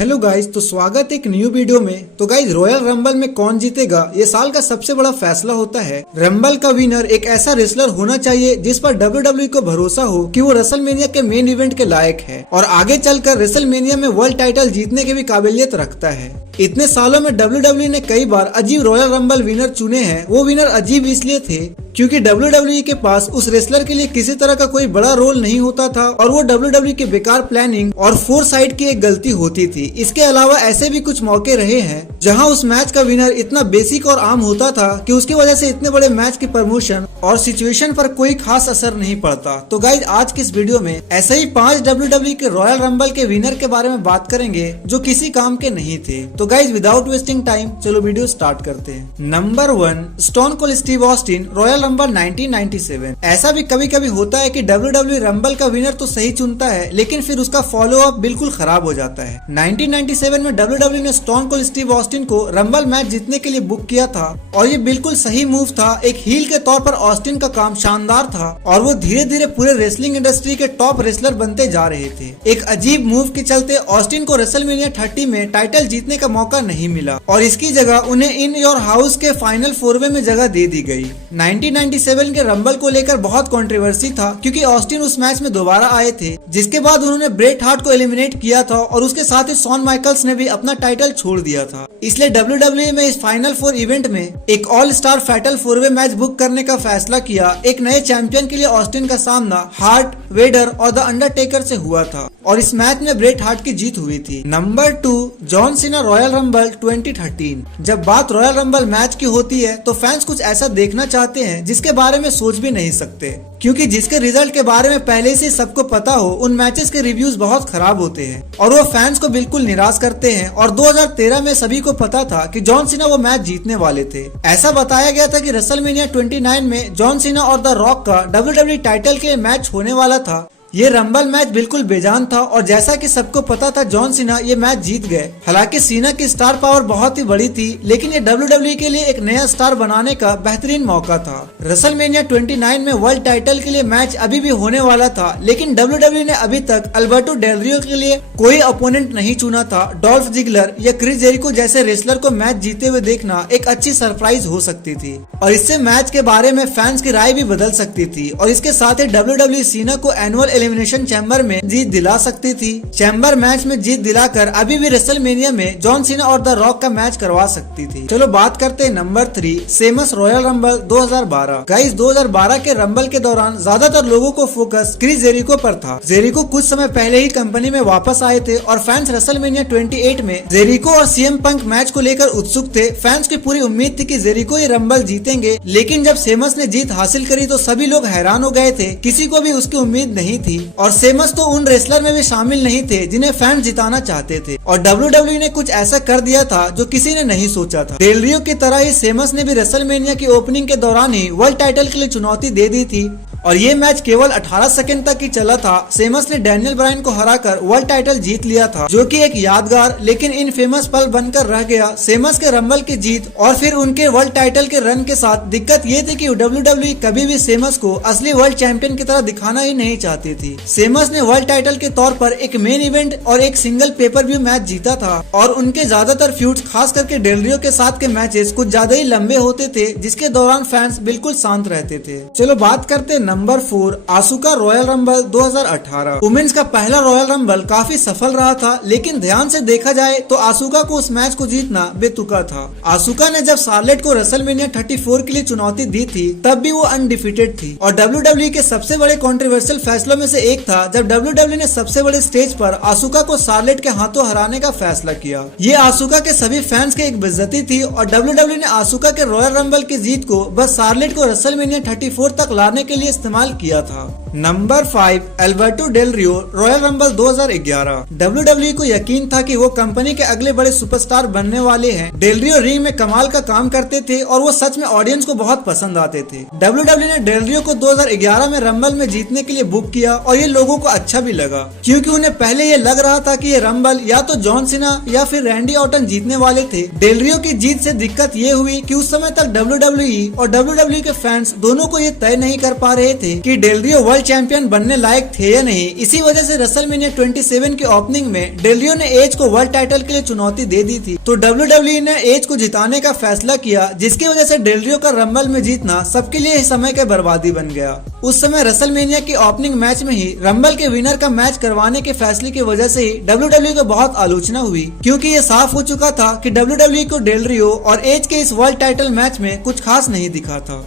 Hello guys, तो स्वागत है एक न्यू वीडियो में। तो गाइस, रॉयल रंबल में कौन जीतेगा ये साल का सबसे बड़ा फैसला होता है। रंबल का विनर एक ऐसा रेसलर होना चाहिए जिस पर WWE को भरोसा हो कि वो रेसलमेनिया के मेन इवेंट के लायक है और आगे चलकर रेसलमेनिया में वर्ल्ड टाइटल जीतने की भी काबिलियत रखता है। इतने सालों में WWE ने कई बार अजीब रॉयल रंबल विनर चुने हैं। वो विनर अजीब इसलिए थे क्योंकि WWE के पास उस रेसलर के लिए किसी तरह का कोई बड़ा रोल नहीं होता था और वो WWE के बेकार प्लानिंग और फोरसाइट की एक गलती होती थी। इसके अलावा ऐसे भी कुछ मौके रहे हैं जहां उस मैच का विनर इतना बेसिक और आम होता था कि उसकी वजह से इतने बड़े मैच की प्रमोशन और सिचुएशन पर कोई खास असर नहीं पड़ता। तो गाइज, आज की इस वीडियो में ऐसे ही 5 WWE के रॉयल रंबल के विनर के बारे में बात करेंगे जो किसी काम के नहीं थे। तो गाइज, विदाउट वेस्टिंग टाइम चलो वीडियो स्टार्ट करते हैं। Number 1, stone cold Steve Austin, royal rumble 1997। ऐसा भी कभी कभी होता है कि WWE रंबल का विनर तो सही चुनता है लेकिन फिर उसका फॉलो अप बिल्कुल खराब हो जाता है। 1997 में WWE ने स्टोन कोल्ड स्टीव ऑस्टिन को रंबल मैच जीतने के लिए बुक किया था और ये बिल्कुल सही मूव था। एक हील के तौर पर ऑस्टिन का काम शानदार था और वो धीरे धीरे पूरे रेसलिंग इंडस्ट्री के टॉप रेसलर बनते जा रहे थे। एक अजीब मूव के चलते ऑस्टिन को रेसलमेनिया 30 में टाइटल जीतने का मौका नहीं मिला और इसकी जगह उन्हें इन योर हाउस के फाइनल 4 में जगह दे दी गई। 1997 के रंबल को लेकर बहुत कंट्रोवर्सी था क्योंकि ऑस्टिन उस मैच में दोबारा आए थे, जिसके बाद उन्होंने ब्रेट हार्ट को एलिमिनेट किया था और उसके साथ ही शॉन माइकल्स ने भी अपना टाइटल छोड़ दिया था। इसलिए WWE में इस फाइनल 4 इवेंट में एक ऑल स्टार फैटल 4-वे मैच बुक करने का फैसला किया। एक नए चैंपियन के लिए ऑस्टिन का सामना हार्ट, वेडर और द अंडरटेकर से हुआ था और इस मैच में ब्रेट हार्ट की जीत हुई थी। Number 2, John Cena, royal rumble 2013। जब बात रॉयल रंबल मैच की होती है तो फैंस कुछ ऐसा देखना चाहते हैं जिसके बारे में सोच भी नहीं सकते, क्योंकि जिसके रिजल्ट के बारे में पहले से सबको पता हो उन मैचेस के रिव्यूज बहुत खराब होते हैं और वो फैंस को बिल्कुल निराश करते हैं। और 2013 में सभी को पता था कि जॉन सीना वो मैच जीतने वाले थे। ऐसा बताया गया था कि रेसलमेनिया 29 में जॉन सीना और द रॉक का WWE टाइटल के मैच होने वाला था। ये रंबल मैच बिल्कुल बेजान था और जैसा कि सबको पता था जॉन सीना ये मैच जीत गए। हालांकि सीना की स्टार पावर बहुत ही बड़ी थी लेकिन ये WWE के लिए एक नया स्टार बनाने का बेहतरीन मौका था। रेसलमेनिया 29 में वर्ल्ड टाइटल के लिए मैच अभी भी होने वाला था लेकिन WWE ने अभी तक अल्बर्टो डेल रियो के लिए कोई अपोनेंट नहीं चुना था। डॉल्फ जिगलर या क्रिस जेरिको जैसे रेसलर को मैच जीते हुए देखना एक अच्छी सरप्राइज हो सकती थी और इससे मैच के बारे में फैंस की राय भी बदल सकती थी और इसके साथ ही WWE सीना को एनुअल एलिमिनेशन चैम्बर में जीत दिला सकती थी। चैम्बर मैच में जीत दिलाकर अभी भी रेसलमेनिया में जॉन सीना और द रॉक का मैच करवा सकती थी। चलो बात करते हैं number 3, seems, royal rumble 2012। Guys, 2012 के रंबल के दौरान ज्यादातर लोगों को फोकस क्रिस जेरिको पर था। जेरिको कुछ समय पहले ही कंपनी में वापस आए थे और फैंस रेसलमेनिया 28 में जेरिको और सीएम पंक मैच को लेकर उत्सुक थे। फैंस की पूरी उम्मीद थी कि जेरिको ये रंबल जीतेंगे, लेकिन जब सेमस ने जीत हासिल करी तो सभी लोग हैरान हो गए थे। किसी को भी उसकी उम्मीद नहीं थी और सेमस तो उन रेसलर में भी शामिल नहीं थे जिन्हें फैंस जिताना चाहते थे और WWE ने कुछ ऐसा कर दिया था जो किसी ने नहीं सोचा था। डेल रियो की तरह ही सेमस ने भी रेसलमेनिया की ओपनिंग के दौरान ही वर्ल्ड टाइटल के लिए चुनौती दे दी थी और ये मैच केवल 18 सेकंड तक ही चला था। सेमस ने डैनियल ब्रायन को हराकर वर्ल्ड टाइटल जीत लिया था, जो कि एक यादगार लेकिन इनफेमस पल बनकर रह गया। सेमस के रंबल की जीत और फिर उनके वर्ल्ड टाइटल के रन के साथ दिक्कत ये थी कि WWE कभी भी सेमस को असली वर्ल्ड चैंपियन की तरह दिखाना ही नहीं चाहती थी। सेमस ने वर्ल्ड टाइटल के तौर पर एक मेन इवेंट और एक सिंगल पेपर व्यू मैच जीता था और उनके ज्यादातर फ्यूड्स, खास करके डेल रियो के साथ के मैचेस कुछ ज्यादा ही लंबे होते थे, जिसके दौरान फैंस बिल्कुल शांत रहते थे। चलो बात करते नंबर 4, आसुका, रॉयल रंबल 2018। वुमेन्स का पहला रॉयल रंबल काफी सफल रहा था लेकिन ध्यान से देखा जाए तो आसुका को उस मैच को जीतना बेतुका था। आसुका ने जब शार्लेट को रेसलमेनिया 34 के लिए चुनौती दी थी तब भी वो अनडिफिटेड थी और WWE के सबसे बड़े कंट्रोवर्शियल फैसलों में से एक था जब WWE ने सबसे बड़े स्टेज पर आसुका को शार्लेट के हाथों हराने का फैसला किया। ये आसुका के सभी फैंस की एक बेइज्जती थी और WWE ने आसुका के रॉयल रंबल की जीत को बस शार्लेट को रेसलमेनिया 34 तक लाने के लिए इस्तेमाल किया था। नंबर 5, अल्बर्टो डेल रियो, रॉयल रंबल 2011। WWE को यकीन था कि वो कंपनी के अगले बड़े सुपरस्टार बनने वाले हैं। डेल रियो रिंग में कमाल का काम करते थे और वो सच में ऑडियंस को बहुत पसंद आते थे। WWE ने डेल रियो को 2011 में रंबल में जीतने के लिए बुक किया और ये लोगों को अच्छा भी लगा क्योंकि उन्हें पहले ये लग रहा था कि ये रंबल या तो जॉन सीना या फिर रैंडी ऑर्टन जीतने वाले थे। डेल रियो की जीत से दिक्कत ये हुई कि उस समय तक WWE और WWE के फैंस दोनों को ये तय नहीं कर पा रहे रहे थे कि डेल रियो वर्ल्ड चैंपियन बनने लायक थे या नहीं। इसी वजह से रेसलमेनिया 27 की ओपनिंग में डेल रियो ने एज को वर्ल्ड टाइटल के लिए चुनौती दे दी थी। तो WWE ने एज को जिताने का फैसला किया, जिसकी वजह से डेल रियो का रंबल में जीतना सबके लिए समय की बर्बादी बन गया। उस समय रेसलमेनिया की ओपनिंग मैच में ही रंबल के विनर का मैच करवाने के फैसले की वजह से ही WWE को बहुत आलोचना हुई, क्योंकि ये साफ हो चुका था कि WWE को डेल रियो और एज के इस वर्ल्ड टाइटल मैच में कुछ खास नहीं दिखा था।